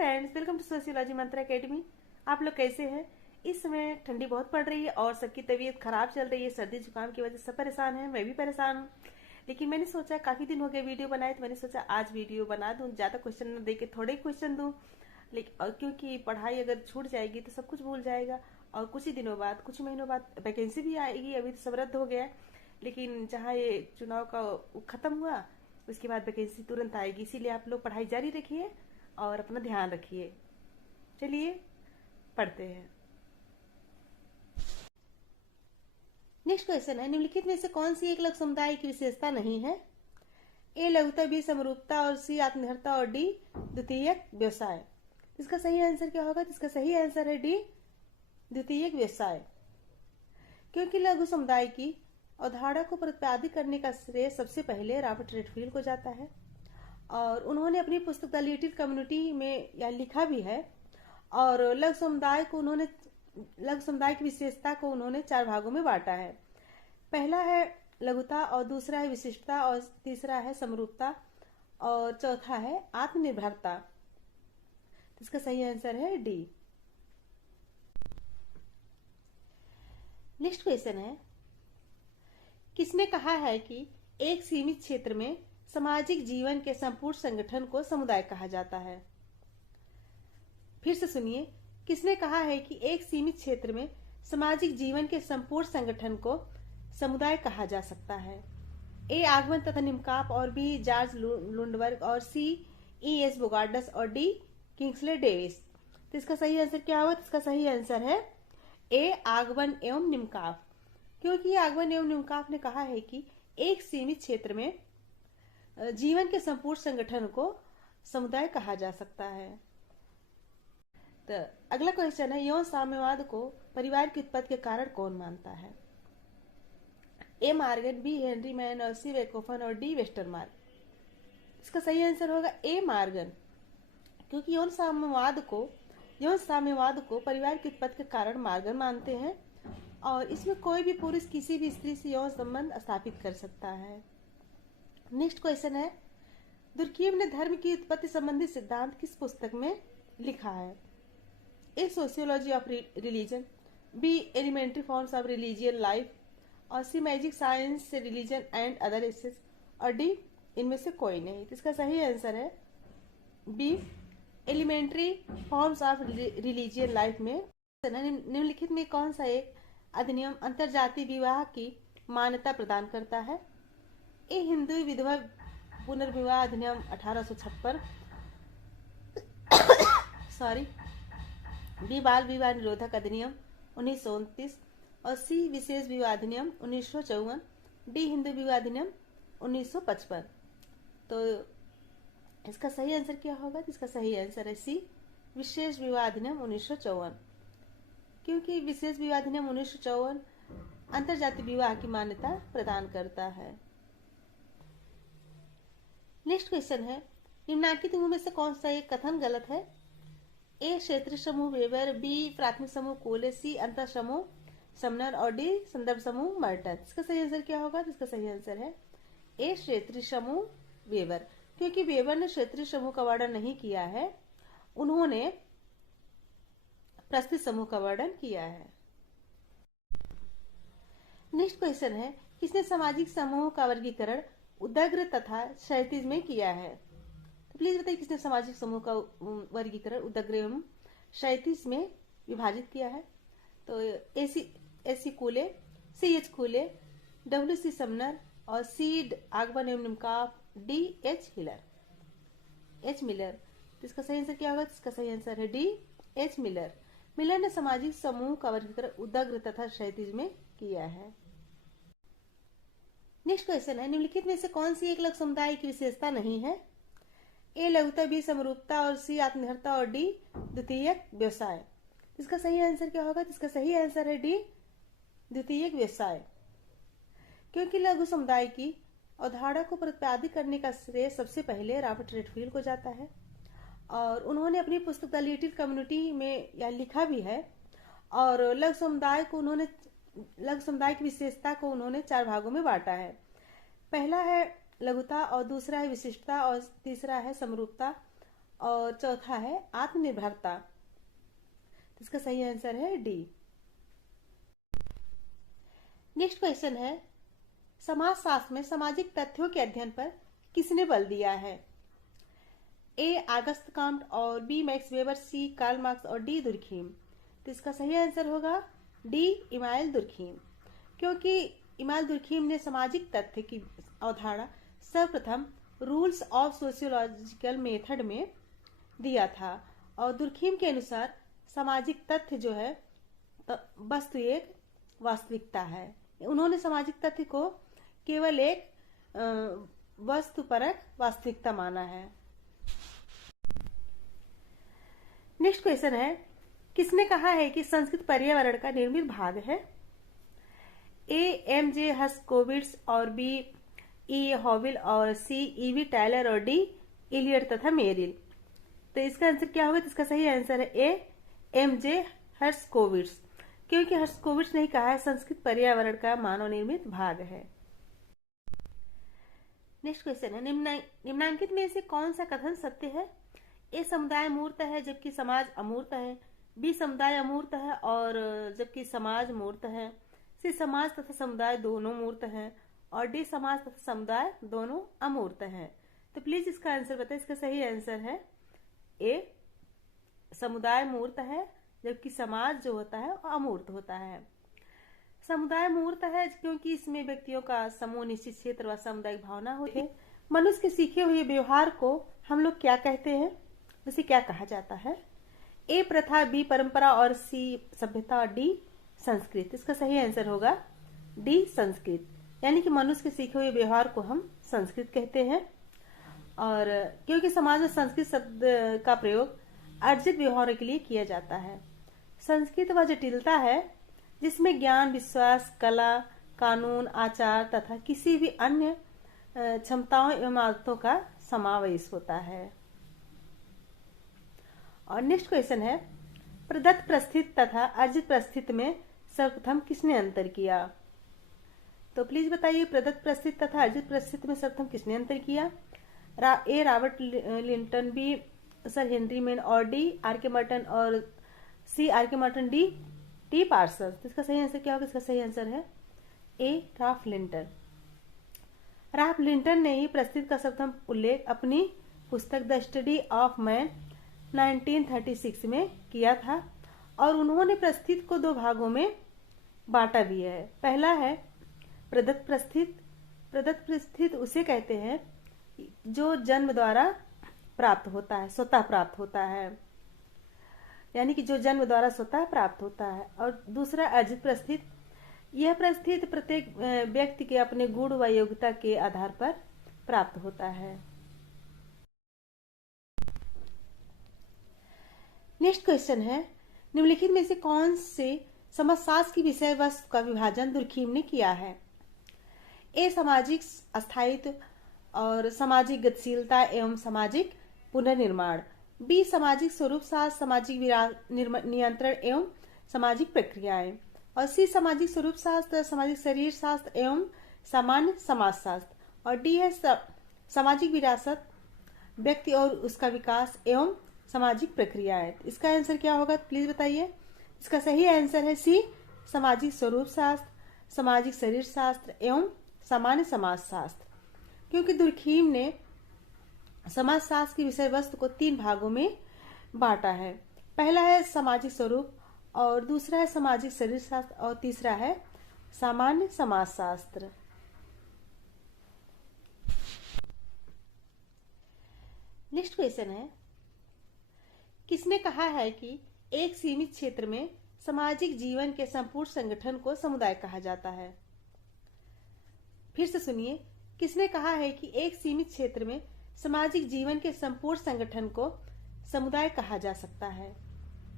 Friends, welcome to sociology मंत्र academy. आप लोग कैसे हैं? इस समय ठंडी बहुत पड़ रही है और सबकी तबीयत खराब चल रही है। सर्दी जुकाम की वजह से सब परेशान हैं, मैं भी परेशान हूँ। लेकिन मैंने सोचा काफ़ी दिन हो गए वीडियो बनाए, तो मैंने सोचा आज वीडियो बना दूँ, ज़्यादा क्वेश्चन न दे के थोड़े ही क्वेश्चन दूँ। लेकिन और क्योंकि पढ़ाई अगर छूट जाएगी तो सब कुछ भूल जाएगा, और कुछ ही दिनों बाद, कुछ महीनों बाद वैकेंसी भी आएगी। अभी तो सब रद्द हो गया है, लेकिन जहाँ ये चुनाव का ख़त्म हुआ उसके बाद वैकेंसी तुरंत आएगी। इसीलिए आप लोग पढ़ाई जारी रखिए और अपना ध्यान रखिए। चलिए पढ़ते हैं। नेक्स्ट क्वेश्चन है, निम्नलिखित में से कौन सी एक लघु समुदाय की विशेषता नहीं है? ए लघुता, बी समरूपता और सी आत्मनिर्भरता और डी द्वितीयक व्यवसाय। इसका सही आंसर क्या होगा? इसका सही आंसर है डी द्वितीयक व्यवसाय। क्योंकि लघु समुदाय की अवधारणा को प्रतिपादित करने का श्रेय सबसे पहले रॉबर्ट रेडफील्ड को जाता है, और उन्होंने अपनी पुस्तक द लिटिल कम्युनिटी में यह लिखा भी है। और लघु समुदाय की विशेषता को उन्होंने 4 भागों में बांटा है। पहला है लघुता, और दूसरा है विशिष्टता, और तीसरा है समरूपता, और चौथा है आत्मनिर्भरता। इसका सही आंसर है डी। नेक्स्ट क्वेश्चन है, किसने कहा है कि एक सीमित क्षेत्र में सामाजिक जीवन के संपूर्ण संगठन को समुदाय कहा जाता है? फिर से सुनिए, किसने कहा है कि एक सीमित क्षेत्र में सामाजिक जीवन के संपूर्ण संगठन को समुदाय कहा जा सकता है? ए आगमन तथा निम्काप, और बी जॉर्ज लुंडबर्ग, और सी E.S. बोगार्डस, और डी किंग्सले डेविस। तो इसका सही आंसर क्या होगा? इसका सही आंसर है ए आगमन एवं निम्काप। क्योंकि आगमन एवं निम्काप ने कहा है कि एक सीमित क्षेत्र में जीवन के संपूर्ण संगठन को समुदाय कहा जा सकता है। तो अगला क्वेश्चन है, यौन साम्यवाद को परिवार की उत्पत्ति के कारण कौन मानता है? ए मार्गन, बी हेनरी मैन, और सी वेकोफन, और डी वेस्टरमार्क। इसका सही आंसर होगा ए मार्गन। क्योंकि यौन साम्यवाद को परिवार की उत्पत्ति के कारण मार्गन मानते हैं, और इसमें कोई भी पुरुष किसी भी स्त्री से यौन संबंध स्थापित कर सकता है। नेक्स्ट क्वेश्चन है, दुर्कीम ने धर्म की उत्पत्ति संबंधी सिद्धांत किस पुस्तक में लिखा है? A sociology of religion, B elementary forms of religion life, और C magic science religion and other issues, और डी इनमें से कोई नहीं। तो इसका सही आंसर है B elementary forms of religion life में। निम्नलिखित में कौन सा एक अधिनियम अंतरजातीय विवाह की मान्यता प्रदान करता है? ए हिंदू विधवा पुनर्विवाह अधिनियम 1856, सॉरी, बी बाल विवाह निरोधक अधिनियम 1929, और सी विशेष विवाह अधिनियम 1954, डी हिंदू विवाह अधिनियम 1955। तो इसका सही आंसर क्या होगा? इसका सही आंसर है सी विशेष विवाह अधिनियम 1954। क्योंकि विशेष विवाह अधिनियम 1954 अंतरजातीय विवाह की मान्यता प्रदान करता है। नेक्स्ट क्वेश्चन है, निम्नलिखित में से कौन सा एक कथन गलत है? ए क्षेत्रीय समूह वेबर, बी प्राथमिक समूह कोले, सी अंतर समूह समनर, और डी संदर्भ समूह मर्टन। इसका सही आंसर क्या होगा? इसका सही आंसर है ए क्षेत्रीय समूह वेबर। क्योंकि वेबर ने क्षेत्रीय समूह का वर्णन नहीं किया है, उन्होंने प्रस्तुत समूह का वर्णन किया है। नेक्स्ट क्वेश्चन है, किसने सामाजिक समूह का वर्गीकरण उदग्र तथा क्षैतिज में किया है? तो प्लीज बताइए, किसने सामाजिक समूह का वर्गीकरण उदग्र एवं क्षैतिज में विभाजित किया है? तो एसी कूले, CH कूले, WC समनर, और सी आगमन एवं निम्काप, डी H मिलर। तो इसका सही आंसर क्या होगा? इसका सही आंसर है डी H मिलर। मिलर ने सामाजिक समूह का वर्गीकरण उदग्र तथा क्षैतिज में किया है। नेक्स्ट क्वेश्चन है, निम्नलिखित में से कौन सी एक लघु समुदाय की विशेषता नहीं है? ए लघुता, बी समरूपता, और सी आत्मनिर्भरता, और डी द्वितीयक व्यवसाय। इसका सही आंसर क्या होगा? इसका सही आंसर है डी द्वितीयक व्यवसाय। क्योंकि लघु समुदाय की अवधारणा को प्रतिपादित करने का श्रेय सबसे पहले रॉबर्ट रेडफील्ड को जाता है, और उन्होंने अपनी पुस्तक द लिटिल कम्युनिटी में यह लिखा भी है। और लघु समुदाय की विशेषता को उन्होंने 4 भागों में बांटा है। पहला है लघुता, और दूसरा है विशिष्टता, और तीसरा है समरूपता, और चौथा है आत्मनिर्भरता। तो इसका सही आंसर है डी। नेक्स्ट क्वेश्चन है, समाजशास्त्र में सामाजिक तथ्यों के अध्ययन पर किसने बल दिया है? ए आगस्त काम्ट और बी मैक्स वेबर, सी कार्ल मार्क्स और डी दुर्खीम। तो इसका सही आंसर होगा डी इमानुएल दुर्खीम, क्योंकि इमानुएल दुर्खीम ने सामाजिक तथ्य की अवधारणा सर्वप्रथम रूल्स ऑफ सोशियोलॉजिकल मेथड में दिया था। और दुर्खीम के अनुसार सामाजिक तथ्य जो है वस्तु एक वास्तविकता है। उन्होंने सामाजिक तथ्य को केवल एक वस्तुपरक वास्तविकता माना है। नेक्स्ट क्वेश्चन है, किसने कहा है कि संस्कृत पर्यावरण का निर्मित भाग है? ए एम जे हर्स्कोविट्ज और बी ई हॉविल और सी ईवी टायलर और डी इलियट तथा मेरिल। तो इसका आंसर क्या होगा? तो इसका सही आंसर है ए एम जे हर्स्कोविट्ज, क्योंकि हर्स्कोविट्ज ने कहा है संस्कृत पर्यावरण का मानव निर्मित भाग है। नेक्स्ट क्वेश्चन है, निम्नांकित में से कौन सा कथन सत्य है? ए समुदाय मूर्त है जबकि समाज अमूर्त है, बी समुदाय अमूर्त है और जबकि समाज मूर्त है, सी समाज तथा समुदाय दोनों मूर्त हैं और डी समाज तथा समुदाय दोनों अमूर्त हैं। तो प्लीज इसका आंसर बताएं। इसका सही आंसर है ए समुदाय मूर्त है जबकि समाज जो होता है वो अमूर्त होता है। समुदाय मूर्त है क्योंकि इसमें व्यक्तियों का समूह, निश्चित क्षेत्र व सामुदायिक भावना होती है। मनुष्य के सीखे हुए व्यवहार को हम लोग क्या कहते हैं, उसे क्या कहा जाता है? ए प्रथा, बी परंपरा और सी सभ्यता और डी संस्कृत। इसका सही आंसर होगा डी संस्कृत, यानी कि मनुष्य के सीखे हुए व्यवहार को हम संस्कृत कहते हैं। और क्योंकि समाज में संस्कृत शब्द का प्रयोग अर्जित व्यवहारों के लिए किया जाता है। संस्कृत वह जटिलता है जिसमें ज्ञान, विश्वास, कला, कानून, आचार तथा किसी भी अन्य क्षमताओं एवं आदतों का समावेश होता है। और नेक्स्ट क्वेश्चन है, प्रदत्त प्रस्थित तथा अर्जित प्रस्थित में सर्वप्रथम किसने अंतर किया? तो प्लीज बताइए, प्रदत्त प्रस्थित तथा अर्जित प्रस्थित में सर्वप्रथम किसने अंतर किया? A Robert Linton, B sir Henry Maine और डी आर के मर्टन और C R K Merton, D T Parsons. तो इसका सही आंसर क्या होगा? इसका सही आंसर है ए राल्फ लिंटन। राल्फ लिंटन ने ही प्रस्थित का सर्वप्रथम उल्लेख अपनी पुस्तक द स्टडी ऑफ मैन 1936 में किया था और उन्होंने प्रस्थित को दो भागों में बांटा भी है। पहला है प्रदत्त प्रस्थित। प्रदत्त प्रस्थित उसे कहते हैं जो जन्म द्वारा प्राप्त होता है, स्वतः प्राप्त होता है, यानी कि जो जन्म द्वारा स्वतः प्राप्त होता है। और दूसरा अर्जित प्रस्थित। यह प्रस्थित प्रत्येक व्यक्ति के अपने गुण व योग्यता के आधार पर प्राप्त होता है। नेक्स्ट क्वेश्चन है, निम्नलिखित में से कौन से समाजशास्त्र की विषय वस्तु का विभाजन दुर्खीम ने किया है? ए सामाजिक स्थायित्व और सामाजिक गतिशीलता एवं सामाजिक पुनर्निर्माण, बी सामाजिक स्वरूप शास्त्र, सामाजिक नियंत्रण एवं सामाजिक प्रक्रियाएं, और सी सामाजिक स्वरूप शास्त्र, सामाजिक शरीर शास्त्र एवं सामान्य समाजशास्त्र, और डी है सामाजिक विरासत, व्यक्ति और उसका विकास एवं सामाजिक प्रक्रियाएं। इसका आंसर क्या होगा प्लीज बताइए। इसका सही आंसर है सी सामाजिक स्वरूप शास्त्र, सामाजिक शरीर शास्त्र एवं सामान्य समाजशास्त्र, क्योंकि दुर्खीम ने समाजशास्त्र की विषय वस्तु को तीन भागों में बांटा है। पहला है सामाजिक स्वरूप और दूसरा है सामाजिक शरीर शास्त्र और तीसरा है सामान्य समाजशास्त्र। नेक्स्ट क्वेश्चन है, किसने कहा है कि एक सीमित क्षेत्र में सामाजिक जीवन के संपूर्ण संगठन को समुदाय कहा जाता है? फिर से सुनिए, किसने कहा है कि एक सीमित क्षेत्र में सामाजिक जीवन के संपूर्ण संगठन को समुदाय कहा जा सकता है?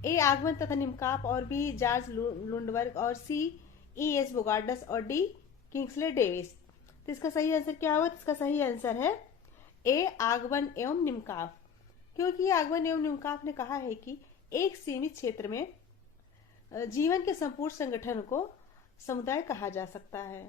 ए आगमन तथा निमकाप और बी जॉर्ज लुंडबर्ग और सी ई एस बोगार्डस और डी किंग्सले डेविस। तो इसका सही आंसर क्या होगा? इसका सही आंसर है ए आगमन एवं निमकाप, क्योंकि आगमन एवं निमकाप ने कहा है कि एक सीमित क्षेत्र में जीवन के संपूर्ण संगठन को समुदाय कहा जा सकता है।